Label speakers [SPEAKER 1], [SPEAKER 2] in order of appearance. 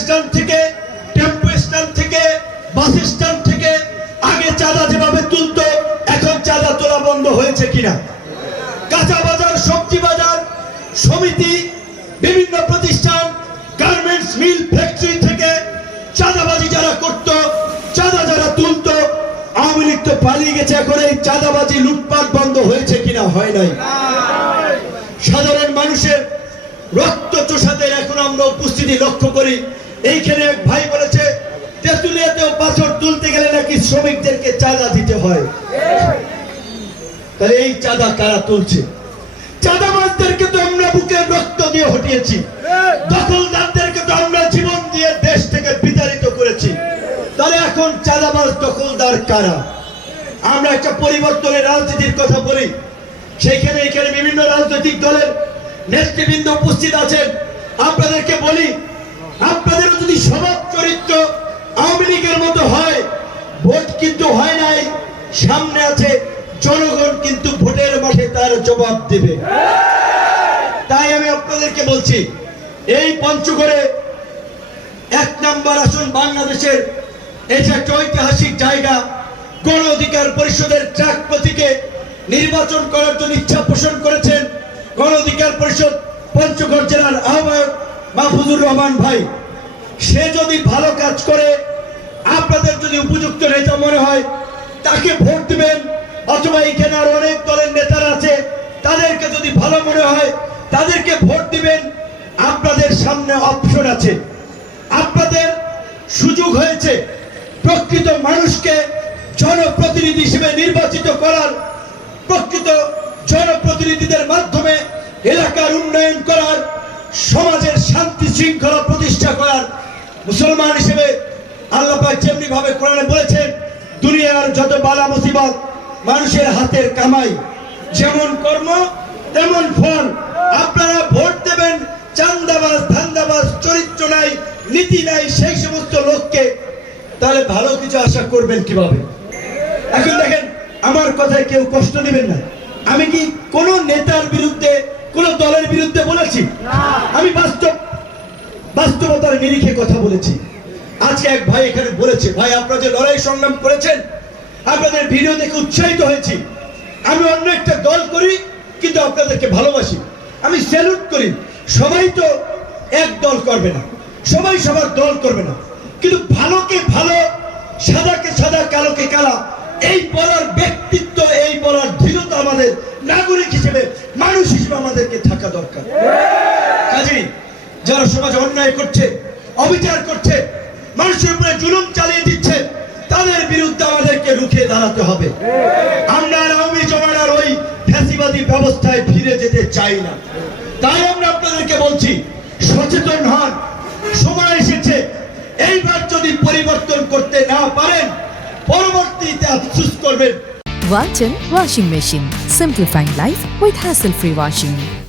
[SPEAKER 1] Stand থেকে, tempo stand থেকে, bus stand থেকে আগে চাঁদা যেভাবে তুলতো, এখন চাঁদা তোলা বন্ধ হয়েছে কিনা? কাঁচা বাজার, সবজি বাজার, সমিতি, বিভিন্ন প্রতিষ্ঠান, গার্মেন্টস মিল, ফ্যাক্টরি থেকে চাঁদাবাজি যারা করত, চাঁদা যারা তুলতো, আওয়ামী লীগ তো পালিয়ে গেছে এখন, এই চাঁদাবাজি লুটপাট বন্ধ হয়েছে কিনা হয় নাই? সাধারণ মানুষের রক্ত চোষাদের এখন আমরা উপস্থিতি লক্ষ্য করি এইখানে এক ভাই বলেছে তেঁতুলিয়াতেও পাথর তুলতে গেলে নাকি শ্রমিকদেরকে চাঁদা দিতে হয়? তাহলে এই চাঁদা কারা তুলছে? চাঁদাবাজদেরকে তো আমরা বুকে রক্ত দিয়ে হটিয়েছি। দখলদারদেরকে তো আমরা জীবন দিয়ে দেশ থেকে বিতাড়িত করেছি। তাহলে এখন চাঁদাবাজ দখলদার কারা? আমরা একটা পরিবর্তনের রাজনীতির কথা বলি। সেইখানে এখানে বিভিন্ন রাজনৈতিক দলের নেতৃবৃন্দ উপস্থিত আছেন। আপনাদেরকে বলি আপনাদের যদি স্বভাব চরিত্র আওয়ামী লীগের মতো হয়, ভোট কিন্তু হয় নাই, সামনে আছে জনগণ কিন্তু ভোটের মাঠে তার জবাব দেবে। তাই আমি আপনাদেরকে বলছি, এই পঞ্চগড়ে এক নাম্বার আসন বাংলাদেশের এটা একটা ঐতিহাসিক জায়গা। গণ অধিকার পরিষদের ট্রাক প্রতীকে নির্বাচন করার জন্য ইচ্ছা পোষণ করেছেন গণ অধিকার পরিষদ পঞ্চগড় জেলার আহ্বায়ক মাহফুজুর রহমান ভাই, সে যদি ভালো কাজ করে, আপনাদের যদি উপযুক্ত নেতা মনে হয়, তাকে ভোট দিবেন। অথবা এখানে আর অনেক দলের নেতারা আছে, তাদেরকে যদি ভালো মনে হয়, তাদেরকে ভোট দিবেন। আপনাদের সামনে অপশন আছে। আপনাদের সুযোগ হয়েছে প্রকৃত মানুষকে জনপ্রতিনিধি হিসেবে নির্বাচিত করার, প্রকৃত জনপ্রতিনিধিদের মাধ্যমে এলাকার উন্নয়ন করার। সমাজের শান্তি শৃঙ্খলা প্রতিষ্ঠা করার মুসলমান হিসেবে আল্লাহ পাক যেমনি ভাবে কোরআনে বলেছেন, দুনিয়ার যত বালা মুসিবত মানুষের হাতের কামাই, যেমন কর্ম, তেমন ফল। আপনারা ভোট দেবেন, চান্দাবাজ, ধান্দাবাজ, চরিত্র নাই, নীতি নাই, সেই সমস্ত লোককে। তাহলে ভালো কিছু আশা করবেন কীভাবে? এখন দেখেন, আমার কথায় কেউ কষ্ট নেবেন না। আমি কি কোন নেতার বিরুদ্ধে কোন দলের বিরুদ্ধে বলেছি? আমি বাস্তব বাস্তবতার নিরিখে কথা বলেছি। আজকে এক ভাই এখানে বলেছে ভাই আপনারা যে লড়াই সংগ্রাম করেছেন আপনাদের ভিডিও দেখে উৎসাহিত হয়েছি। আমি অন্য একটা দল করি কিন্তু আপনাদেরকে ভালোবাসি। আমি স্যালুট করি। সবাই তো এক দল করবে না। সবাই সবার দল করবে না। কিন্তু ভালোকে ভালো সাদাকে সাদা কালোকে কালা এই বলার ব্যক্তিত্ব এই বলার দৃঢ়তা আমাদের নাগরিক হিসেবে মানুষ হিসেবে আমাদেরকে থাকা দরকার। কাজেই যারা সমাজে অন্যায় করছে, অবিচার করছে, মানুষের উপরে জুলুম চালিয়ে দিচ্ছে, তাদের বিরুদ্ধে আমাদেরকে রুখে দাঁড়াতে হবে। আমরা আওয়ামী জমানার ওই ফ্যাসিবাদী ব্যবস্থায় ফিরে যেতে চাই না। তাই আমরা আপনাদেরকে বলছি, সচেতন হন। সময় এসেছে। এইবার যদি পরিবর্তন করতে না পারেন, পরবর্তীতে আফসুস করবেন।
[SPEAKER 2] Walton Washing Machine. Simplifying life with hassle-free washing.